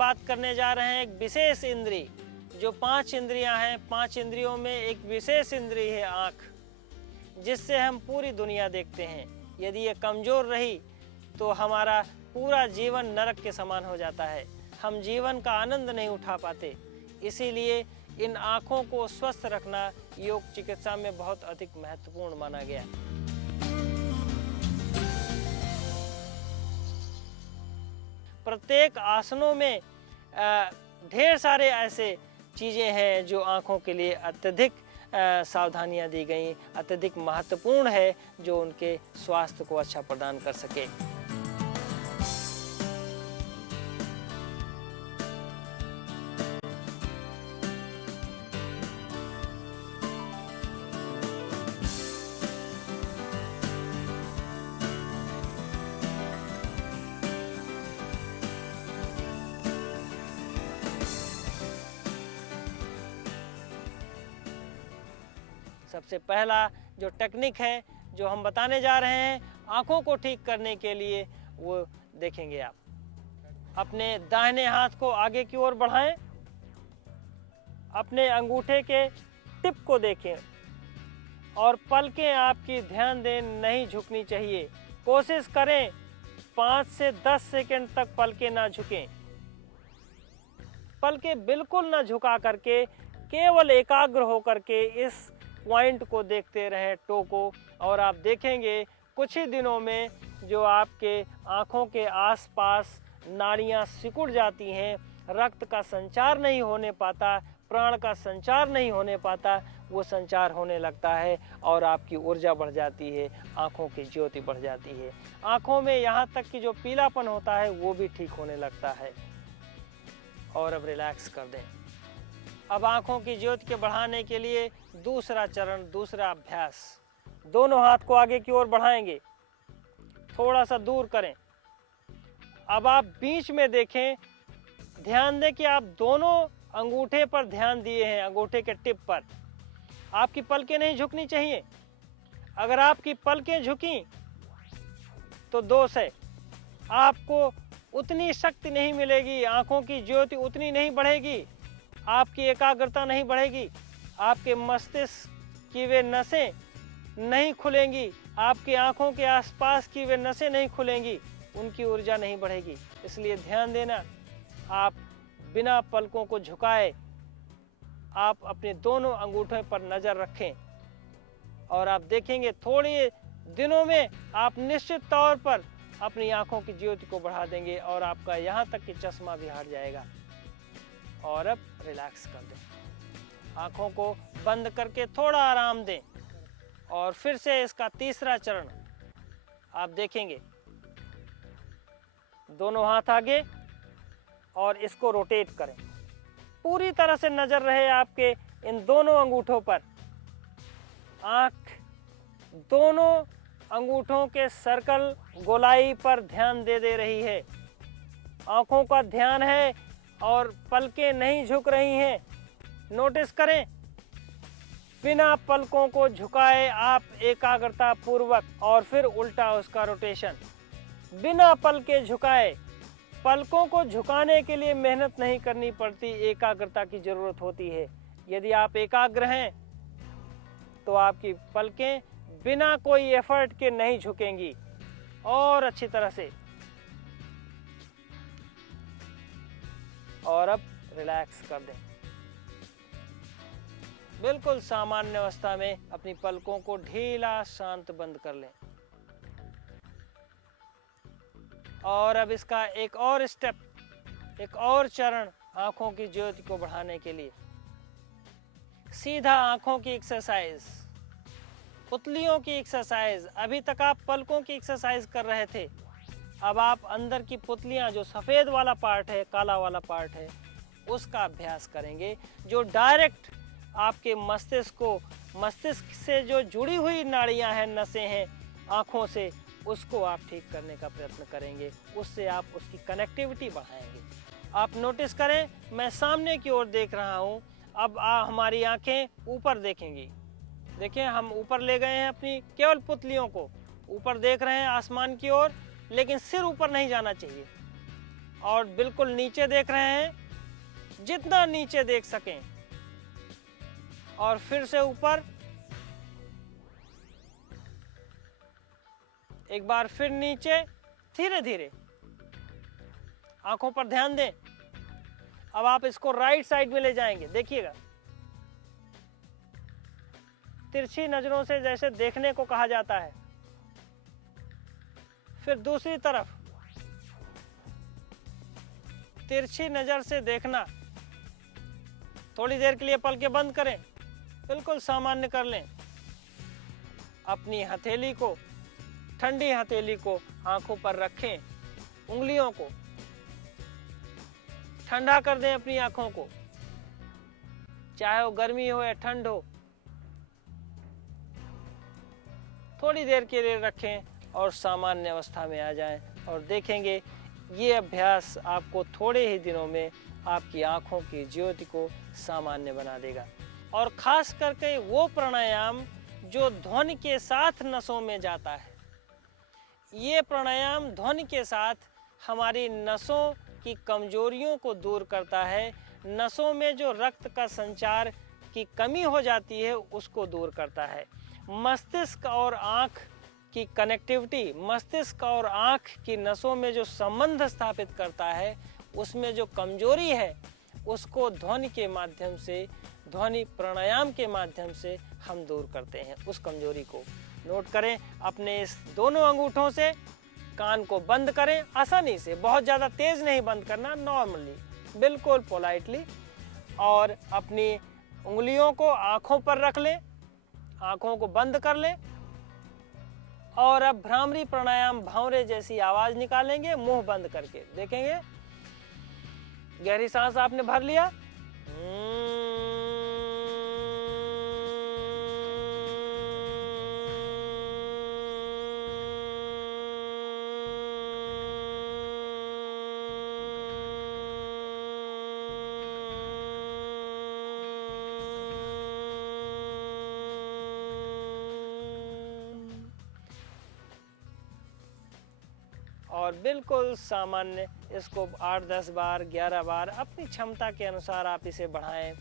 बात करने जा रहे हैं एक विशेष इंद्री, जो 5 इंद्रियां हैं, 5 इंद्रियों में एक विशेष इंद्री है आँख, जिससे हम पूरी दुनिया देखते हैं। यदि ये कमज़ोर रही तो हमारा पूरा जीवन नरक के समान हो जाता है, हम जीवन का आनंद नहीं उठा पाते। इसीलिए इन आँखों को स्वस्थ रखना योग चिकित्सा में बहुत अधिक महत्वपूर्ण माना गया। प्रत्येक आसनों में ढेर सारे ऐसे चीज़ें हैं जो आँखों के लिए अत्यधिक सावधानियां दी गई, अत्यधिक महत्वपूर्ण है, जो उनके स्वास्थ्य को अच्छा प्रदान कर सके। सबसे पहला जो टेक्निक है जो हम बताने जा रहे हैं आँखों को ठीक करने के लिए, वो देखेंगे आप। अपने दाहिने हाथ को आगे की ओर बढ़ाएं, अपने अंगूठे के टिप को देखें और पलकें आपकी ध्यान दें नहीं झुकनी चाहिए। कोशिश करें 5 से 10 सेकंड तक पलकें ना झुकें। पलकें बिल्कुल ना झुका करके केवल एकाग्र होकर के इस पॉइंट को देखते रहें, टो को, और आप देखेंगे कुछ ही दिनों में जो आपके आँखों के आसपास नाड़ियाँ सिकुड़ जाती हैं, रक्त का संचार नहीं होने पाता, प्राण का संचार नहीं होने पाता, वो संचार होने लगता है और आपकी ऊर्जा बढ़ जाती है, आँखों की ज्योति बढ़ जाती है। आँखों में यहाँ तक कि जो पीलापन होता है वो भी ठीक होने लगता है। और अब रिलैक्स कर दें। अब आँखों की ज्योति के बढ़ाने के लिए दूसरा चरण, दूसरा अभ्यास, दोनों हाथ को आगे की ओर बढ़ाएंगे, थोड़ा सा दूर करें। अब आप बीच में देखें, ध्यान दें कि आप दोनों अंगूठे पर ध्यान दिए हैं, अंगूठे के टिप पर। आपकी पलकें नहीं झुकनी चाहिए। अगर आपकी पलकें झुकी तो दोष है, आपको उतनी शक्ति नहीं मिलेगी, आँखों की ज्योति उतनी नहीं बढ़ेगी, आपकी एकाग्रता नहीं बढ़ेगी, आपके मस्तिष्क की वे नसें नहीं खुलेंगी, आपकी आँखों के आसपास की वे नसें नहीं खुलेंगी, उनकी ऊर्जा नहीं बढ़ेगी। इसलिए ध्यान देना, आप बिना पलकों को झुकाए आप अपने दोनों अंगूठों पर नज़र रखें और आप देखेंगे थोड़े दिनों में आप निश्चित तौर पर अपनी आँखों की ज्योति को बढ़ा देंगे और आपका यहाँ तक कि चश्मा भी हट जाएगा। और अब रिलैक्स कर दें, आँखों को बंद करके थोड़ा आराम दें। और फिर से इसका तीसरा चरण आप देखेंगे, दोनों हाथ आगे और इसको रोटेट करें, पूरी तरह से नजर रहे आपके इन दोनों अंगूठों पर। आँख दोनों अंगूठों के सर्कल गोलाई पर ध्यान दे रही है, आँखों का ध्यान है और पलकें नहीं झुक रही हैं। नोटिस करें, बिना पलकों को झुकाए आप एकाग्रता पूर्वक, और फिर उल्टा उसका रोटेशन, बिना पलके झुकाए। पलकों को झुकाने के लिए मेहनत नहीं करनी पड़ती, एकाग्रता की जरूरत होती है। यदि आप एकाग्र हैं तो आपकी पलकें बिना कोई एफर्ट के नहीं झुकेंगी। और अच्छी तरह से, और अब रिलैक्स कर दें। बिल्कुल सामान्य अवस्था में अपनी पलकों को ढीला शांत बंद कर लें। और अब इसका एक और स्टेप, एक और चरण आंखों की ज्योति को बढ़ाने के लिए, सीधा आंखों की एक्सरसाइज, पुतलियों की एक्सरसाइज। अभी तक आप पलकों की एक्सरसाइज कर रहे थे, अब आप अंदर की पुतलियां, जो सफ़ेद वाला पार्ट है, काला वाला पार्ट है, उसका अभ्यास करेंगे, जो डायरेक्ट आपके मस्तिष्क से जो जुड़ी हुई नाड़ियां हैं, नसें हैं आँखों से, उसको आप ठीक करने का प्रयत्न करेंगे। उससे आप उसकी कनेक्टिविटी बढ़ाएंगे। आप नोटिस करें, मैं सामने की ओर देख रहा हूँ, अब हमारी आंखें ऊपर देखेंगी। देखिए, हम ऊपर ले गए हैं अपनी केवल पुतलियों को, ऊपर देख रहे हैं आसमान की ओर, लेकिन सिर ऊपर नहीं जाना चाहिए। और बिल्कुल नीचे देख रहे हैं, जितना नीचे देख सकें, और फिर से ऊपर, एक बार फिर नीचे, धीरे धीरे आंखों पर ध्यान दें। अब आप इसको राइट साइड में ले जाएंगे, देखिएगा, तिरछी नजरों से जैसे देखने को कहा जाता है। फिर दूसरी तरफ तिरछी नजर से देखना। थोड़ी देर के लिए पलकें बंद करें, बिल्कुल सामान्य कर लें। अपनी हथेली को, ठंडी हथेली को आंखों पर रखें, उंगलियों को ठंडा कर दें अपनी आंखों को, चाहे वो गर्मी हो या ठंड हो। थोड़ी देर के लिए रखें और सामान्य अवस्था में आ जाएं, और देखेंगे ये अभ्यास आपको थोड़े ही दिनों में आपकी आंखों की ज्योति को सामान्य बना देगा। और खास करके वो प्राणायाम जो ध्वनि के साथ नसों में जाता है, ये प्राणायाम ध्वनि के साथ हमारी नसों की कमजोरियों को दूर करता है। नसों में जो रक्त का संचार की कमी हो जाती है उसको दूर करता है। मस्तिष्क और आँख की कनेक्टिविटी, मस्तिष्क और आँख की नसों में जो संबंध स्थापित करता है, उसमें जो कमजोरी है उसको ध्वनि के माध्यम से, ध्वनि प्राणायाम के माध्यम से हम दूर करते हैं। उस कमजोरी को नोट करें। अपने इस दोनों अंगूठों से कान को बंद करें, आसानी से, बहुत ज़्यादा तेज नहीं बंद करना, नॉर्मली, बिल्कुल पोलाइटली, और अपनी उंगलियों को आँखों पर रख लें, आँखों को बंद कर लें, और अब भ्रामरी प्राणायाम भंवरे जैसी आवाज निकालेंगे मुंह बंद करके। देखेंगे, गहरी सांस आपने भर लिया, और बिल्कुल सामान्य इसको 8-10 बार, 11 बार अपनी क्षमता के अनुसार आप इसे बढ़ाएं।